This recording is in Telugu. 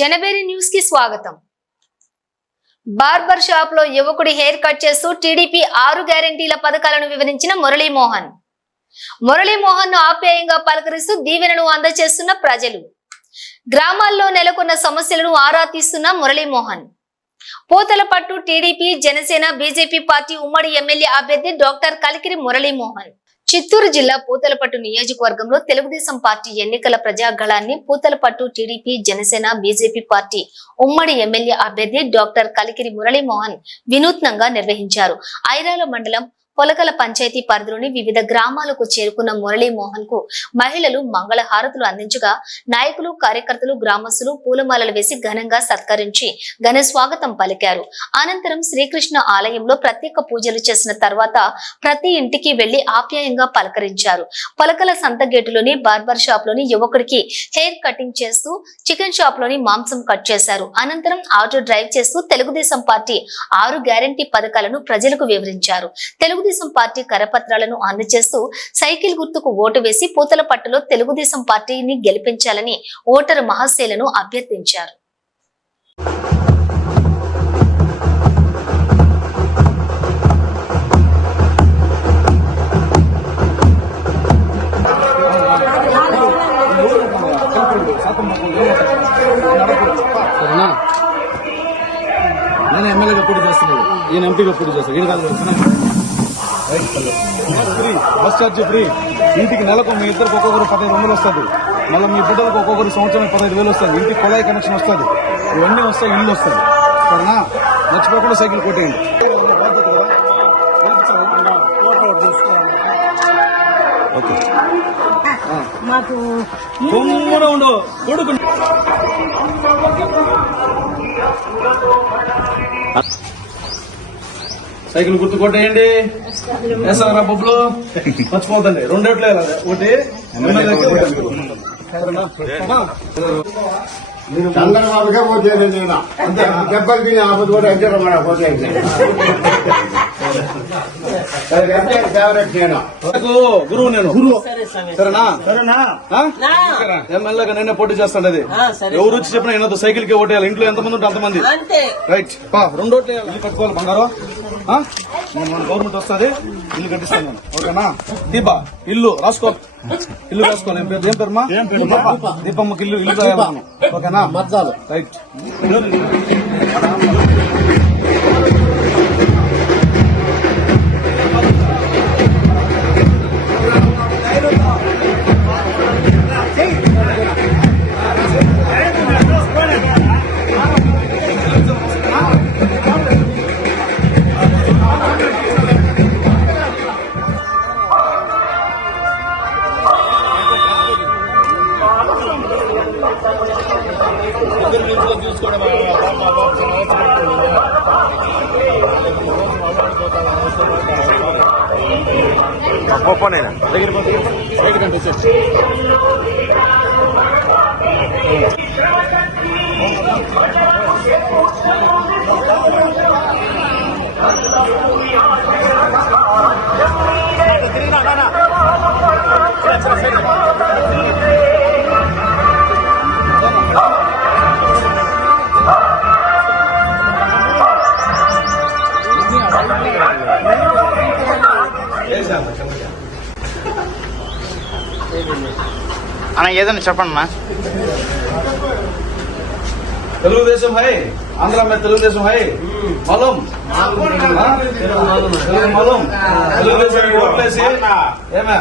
జనబేరి న్యూస్ కి స్వాగతం. బార్బర్ షాప్ లో యువకుడి హెయిర్ కట్ చేస్తూ టీడీపీ 6 గ్యారెంటీల పథకాలను వివరించిన మురళీమోహన్ ను ఆప్యాయంగా పలకరిస్తూ దీవెనను అందజేస్తున్న ప్రజలు. గ్రామాల్లో నెలకొన్న సమస్యలను ఆరా తీస్తున్న Muralimohan. Puthalapattu TDP Janasena BJP party ఉమ్మడి ఎమ్మెల్యే అభ్యర్థి డాక్టర్ కలికిరి మురళీమోహన్. చిత్తూరు జిల్లా పూతలపట్టు నియోజకవర్గంలో తెలుగుదేశం పార్టీ ఎన్నికల ప్రజాగళాన్ని Puthalapattu TDP Janasena BJP party ఉమ్మడి ఎమ్మెల్యే అభ్యర్థి డాక్టర్ కలికిరి మురళీమోహన్ వినూత్నంగా నిర్వహించారు. ఐరాల మండలం పొలకల పంచాయతీ పరిధిలోని వివిధ గ్రామాలకు చేరుకున్న మురళీమోహన్ కు మహిళలు మంగళ హారతులు అందించగా నాయకులు కార్యకర్తలు గ్రామస్తులు పూలమాలలు వేసి ఘనంగా సత్కరించి ఘన స్వాగతం పలికారు. అనంతరం శ్రీకృష్ణ ఆలయంలో ప్రత్యేక పూజలు చేసిన తర్వాత ప్రతి ఇంటికి వెళ్లి ఆప్యాయంగా పలకరించారు. పొలకల సంత గేటులోని బార్బర్ షాప్ లోని యువకుడికి హెయిర్ కటింగ్ చేస్తూ చికెన్ షాప్ లోని మాంసం కట్ చేశారు. అనంతరం ఆటో డ్రైవ్ చేస్తూ తెలుగుదేశం పార్టీ 6 గ్యారెంటీ పథకాలను ప్రజలకు వివరించారు. తెలుగుదేశం పార్టీ కరపత్రాలను అందజేస్తూ సైకిల్ గుర్తుకు ఓటు వేసి పూతలపట్టులో తెలుగుదేశం పార్టీని గెలిపించాలని ఓటరు మహాశైలను అభ్యర్థించారు. నేను ఎమ్మెల్యేగా పోటీ చేస్తున్నాను, ఈయన ఎంపీగా పోటీ చేస్తాను. ఈయన కాదు ఫ్రీ, బస్ ఛార్జ్ ఫ్రీ. ఇంటికి నెలకు మీ ఇద్దరికి ఒక్కొక్కరు 1500 వస్తుంది. మళ్ళీ మీ బిడ్డలకు ఒక్కొక్కరు సంవత్సరం 15,000 వస్తుంది. ఇంటికి కుళాయి కనెక్షన్ వస్తుంది. ఇవన్నీ వస్తాయి, ఇల్లు వస్తుంది. సరేనా? మర్చిపోకుండా సైకిల్ కొట్టేయండి. ఓకే, తొమ్మిది ఉండు కొడుకు సైకిల్ గుర్తు కొట్టేయండి. వేసారా బొబ్బులు? మర్చిపోతండి. 2 ఓట్లు వేయాలి. ఒకటి చంద్రబాబుకే పోతే దెబ్బలు తిని ఆపదు కూడా ఎంత పోతే ఫేవరెట్ నేను గురువు, నేను గురువు. సరేనా? ఎమ్మెల్యేగా నేనే పోటీ చేస్తాను. అది ఎవరు వచ్చి చెప్పినా ఏదో సైకిల్ కి ఓటేయాలి. ఇంట్లో ఎంతమంది ఉంటే అంతమంది. రైట్. 2 ఓట్లు ఇల్లు కట్టుకోవాలి. బంగారు మన గవర్నమెంట్ వస్తుంది, ఇల్లు కట్టిస్తాను నేను. ఓకేనా? దీప ఇల్లు రాసుకో, ఇల్లు రాసుకోవాలి. ఏం పేరుమా? దీపమ్మకి ఇల్లు రాయాలి. ఓకేనా? రైట్. గొప్పనేనా దగ్గర అన్న ఏదన్నా చెప్పండి అన్న. తెలుగుదేశం హై, ఆంధ్ర में తెలుగుదేశం హై. మాలూం మాలూం తెలుగుదేశం ఓట్లేసి ఏమే